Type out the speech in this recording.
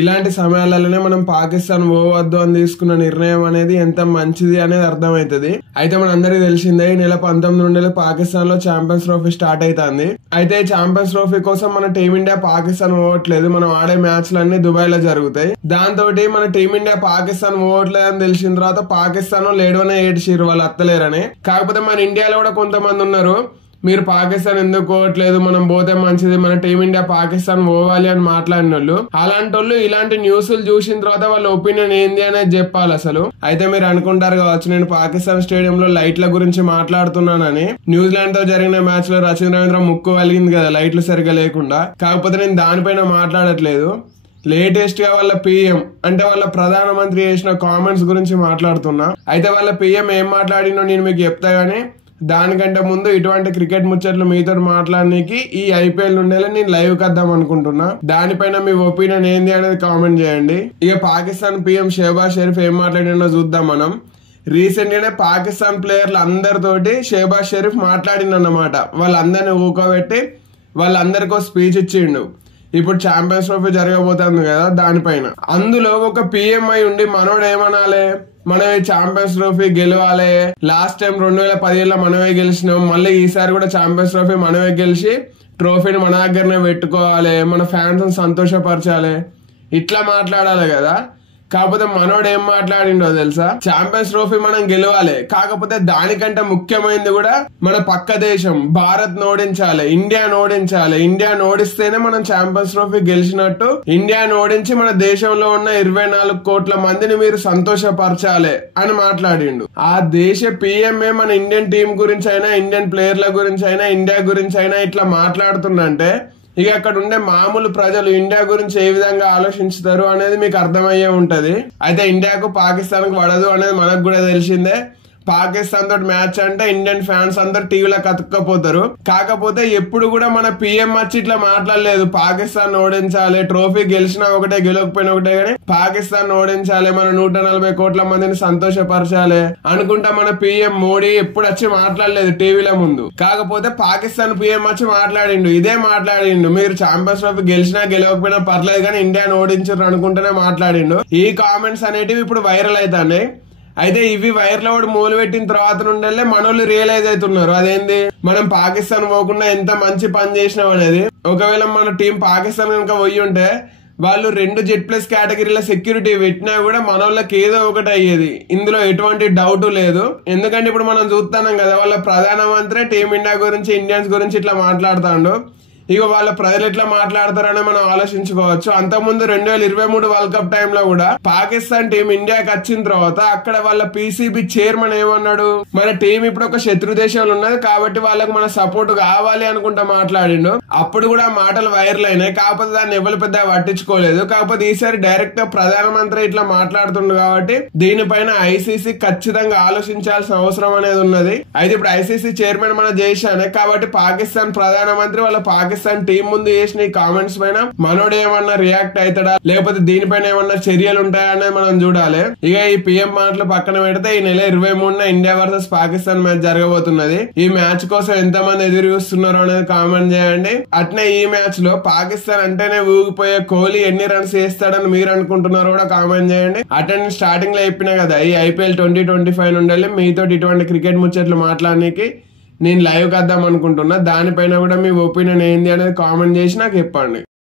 ఇలాంటి సమయాలలోనే మనం పాకిస్తాన్ పోవద్దు అని తీసుకున్న నిర్ణయం అనేది ఎంత మంచిది అనేది అర్థమవుతుంది. అయితే మనందరికీ తెలిసిందే ఈ నెల 19 నుండి పాకిస్తాన్ లో ఛాంపియన్స్ ట్రోఫీ స్టార్ట్ అవుతుంది. అయితే ఛాంపియన్స్ ట్రోఫీ కోసం మన టీమిండియా పాకిస్తాన్ పోవట్లేదు. మనం ఆడే మ్యాచ్లన్నీ దుబాయ్ లో జరుగుతాయి. దాంతో మన టీమిండియా పాకిస్తాన్ పోవట్లేదు అని తెలిసిన తర్వాత పాకిస్తాన్ లేడవనే ఏడ్చిర్రు వాళ్ళు అత్తలేరని. కాకపోతే మన ఇండియాలో కూడా కొంతమంది ఉన్నారు, మీరు పాకిస్తాన్ ఎందుకు పోవట్లేదు, మనం పోతే మంచిది, మన టీమిండియా పాకిస్తాన్ పోవాలి అని మాట్లాడిన వాళ్ళు. అలాంటి వాళ్ళు ఇలాంటి న్యూస్లు చూసిన తర్వాత వాళ్ళ ఒపీనియన్ ఏంది అనేది చెప్పాలి అసలు. అయితే మీరు అనుకుంటారు కావచ్చు నేను పాకిస్తాన్ స్టేడియం లో లైట్ల గురించి మాట్లాడుతున్నానని. న్యూజిలాండ్ తో జరిగిన మ్యాచ్ లో రచిన్ రవీంద్ర ముక్కు కలిగింది కదా లైట్లు సరిగా లేకుండా. కాకపోతే నేను దానిపైన మాట్లాడట్లేదు, లేటెస్ట్ గా వాళ్ళ పిఎం అంటే వాళ్ళ ప్రధానమంత్రి చేసిన కామెంట్స్ గురించి మాట్లాడుతున్నా. అయితే వాళ్ళ పిఎం ఏం మాట్లాడినో నేను మీకు చెప్తా గానీ దానికంటే ముందు ఇటువంటి క్రికెట్ ముచ్చట్లు మీతో మాట్లాడడానికి ఈ ఐపీఎల్ నుండి నేను లైవ్ కద్దాం అనుకుంటున్నా. దానిపైన మీ ఒపీనియన్ ఏంది అనేది కామెంట్ చేయండి. ఇక పాకిస్తాన్ పిఎం షెహబాజ్ షరీఫ్ ఏం మాట్లాడినో చూద్దాం మనం. రీసెంట్ గానే పాకిస్తాన్ ప్లేయర్లు అందరితోటి షెహబాజ్ షరీఫ్ మాట్లాడిందన్నమాట. వాళ్ళందరినీ ఊకోబెట్టి వాళ్ళందరికీ స్పీచ్ ఇచ్చిండు. ఇప్పుడు ఛాంపియన్స్ ట్రోఫీ జరగబోతుంది కదా దానిపైన. అందులో ఒక పిఎంఐ ఉండి మనోడు ఏమనాలి, మనం ఈ ఛాంపియన్స్ ట్రోఫీ గెలవాలి, లాస్ట్ టైం 2017లో మనమే గెలిచినాం, మళ్ళీ ఈసారి కూడా ఛాంపియన్స్ ట్రోఫీ మనమే గెలిచి ట్రోఫీని మన దగ్గరనే పెట్టుకోవాలి, మన ఫ్యాన్స్ సంతోషపరచాలి, ఇట్లా మాట్లాడాలి కదా. కాకపోతే మనోడు ఏం మాట్లాడిండో తెలుసా, ఛాంపియన్స్ ట్రోఫీ మనం గెలవాలి, కాకపోతే దానికంటే ముఖ్యమైనది కూడా మన పక్క దేశం భారత్ ఓడించాలి, ఇండియా ఓడించాలి, ఇండియా ఓడిస్తేనే మనం ఛాంపియన్స్ ట్రోఫీ గెలిచినట్టు, ఇండియా ఓడించి మన దేశంలో ఉన్న 24 కోట్ల మందిని మీరు సంతోషపరచాలి అని మాట్లాడిండు. ఆ దేశ పిఎంఏ మన ఇండియన్ టీం గురించి అయినా, ఇండియన్ ప్లేయర్ల గురించి అయినా, ఇండియా గురించి అయినా ఇట్లా మాట్లాడుతుందంటే ఇక అక్కడ ఉండే మామూలు ప్రజలు ఇండియా గురించి ఏ విధంగా ఆలోచిస్తారు అనేది మీకు అర్థమయ్యే ఉంటది. అయితే ఇండియాకు పాకిస్తాన్ కు పడదు అనేది మనకు కూడా తెలిసిందే. పాకిస్తాన్ తోటి మ్యాచ్ అంటే ఇండియన్ ఫ్యాన్స్ అందరు టీవీలో కతుక్కపోతారు. కాకపోతే ఎప్పుడు కూడా మన పిఎం వచ్చి ఇట్లా మాట్లాడలేదు పాకిస్తాన్ ఓడించాలి, ట్రోఫీ గెలిచినా ఒకటే గెలవకపోయినా ఒకటే, గానీ పాకిస్తాన్ ఓడించాలి, మన 140 కోట్ల మందిని సంతోషపరచాలి అనుకుంటా మన పిఎం మోడీ ఎప్పుడు వచ్చి మాట్లాడలేదు టీవీల ముందు. కాకపోతే పాకిస్తాన్ పిఎం వచ్చి మాట్లాడిండు, ఇదే మాట్లాడిండు, మీరు ఛాంపియన్స్ ట్రోఫీ గెలిచినా గెలవకపోయినా పర్లేదు కానీ ఇండియాను ఓడించారు అనుకుంటూనే మాట్లాడిండు. ఈ కామెంట్స్ అనేటివి ఇప్పుడు వైరల్ అవుతాయి. అయితే ఇవి వైర్లో కూడా మూలు పెట్టిన తర్వాత నుండి మనోళ్ళు రియలైజ్ అవుతున్నారు అదేంది మనం పాకిస్తాన్ పోకుండా ఎంత మంచి పని చేసినాం అనేది. ఒకవేళ మన టీం పాకిస్తాన్ కనుక పోయి ఉంటే వాళ్ళు 2 జెడ్+ కేటగిరీల సెక్యూరిటీ పెట్టినా కూడా మనోళ్ళకి ఏదో ఒకటి అయ్యేది, ఇందులో ఎటువంటి డౌట్ లేదు. ఎందుకంటే ఇప్పుడు మనం చూస్తున్నాం కదా వాళ్ళ ప్రధానమంత్రి టీమిండియా గురించి, ఇండియన్స్ గురించి ఇట్లా మాట్లాడుతాడు. ఇక వాళ్ళ ప్రజలు ఎట్లా మాట్లాడతారని మనం ఆలోచించుకోవచ్చు. అంతకుముందు 2023 వరల్డ్ కప్ టైంలో కూడా పాకిస్తాన్ టీం ఇండియాకి వచ్చిన తర్వాత అక్కడ వాళ్ళ పీసీబీ చైర్మన్ ఏమన్నాడు, మన టీం ఇప్పుడు ఒక శత్రు దేశంలో ఉన్నది కాబట్టి వాళ్ళకి మన సపోర్ట్ కావాలి అనుకుంటా మాట్లాడిండు. అప్పుడు కూడా మాటలు వైరల్ అయినాయి, కాకపోతే దాన్ని ఎవరు పెద్ద పట్టించుకోలేదు. కాకపోతే ఈసారి డైరెక్ట్ గా ప్రధానమంత్రి ఇట్లా మాట్లాడుతుండు కాబట్టి దీనిపైన ఐసీసీ ఖచ్చితంగా ఆలోచించాల్సిన అవసరం అనేది ఉన్నది. అయితే ఇప్పుడు ఐసీసీ చైర్మన్ మన దేశానే కాబట్టి పాకిస్తాన్ ప్రధానమంత్రి వాళ్ళ పాకిస్తాన్ టీం ముందు చేసిన ఈ కామెంట్స్ పైన మనోడు ఏమన్నా రియాక్ట్ అవుతాడా, లేకపోతే దీనిపైన ఏమన్నా చర్యలు ఉంటాయా అనేది మనం చూడాలి. ఇక ఈ పిఎం మాటలు పక్కన పెడితే ఈ నెల 23న ఇండియా వర్సెస్ పాకిస్తాన్ మ్యాచ్ జరగబోతున్నది. ఈ మ్యాచ్ కోసం ఎంత మంది ఎదురు చూస్తున్నారు అనేది కామెంట్ చేయండి. అట్నే ఈ మ్యాచ్ లో పాకిస్తాన్ అంటేనే ఊగిపోయే కోహ్లీ ఎన్ని రన్స్ చేస్తాడని మీరు అనుకుంటున్నారో కూడా కామెంట్ చేయండి. అట్లా నేను స్టార్టింగ్ లో చెప్పినా కదా ఈ ఐపీఎల్ 2025 నుండి మీతో ఇటువంటి క్రికెట్ ముచ్చట్లు మాట్లాడడానికి నేను లైవ్ కద్దాం అనుకుంటున్నా. దానిపైన కూడా మీ ఒపీనియన్ ఏంది అనేది కామెంట్ చేసి నాకు చెప్పండి.